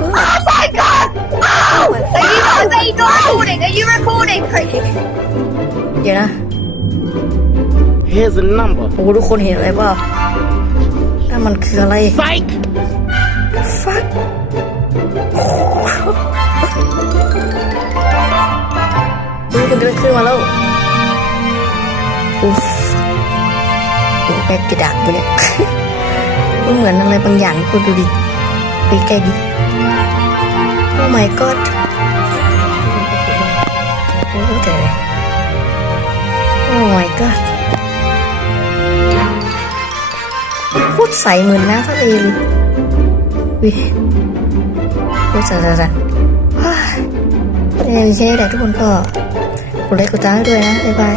god Oh my god! Oh! Are you, are you recording? Are you recording? เดี๋ยวนะ Here's a number. โอ้ทุกคนเห็นอะไรเปล่านั่นมันคืออะไร Psych! fuck เฮ้ยมันเดินขึ้นมาแล้วอุ๊ฟโอ้แม่กระดาษตัวเนี่ยมันเหมือนอะไรบางอย่างคุณดูดิ ไปใกล้ดิ โอ้ my god โอ้แต่โอ้ my god โคตรใสเหมือนน้ำทะเลเลยวิโคตรใสใสๆว้ายเอ็นใช่แหละทุกคนก็กดไลค์กดติดตามให้ด้วยนะ บ๊ายบาย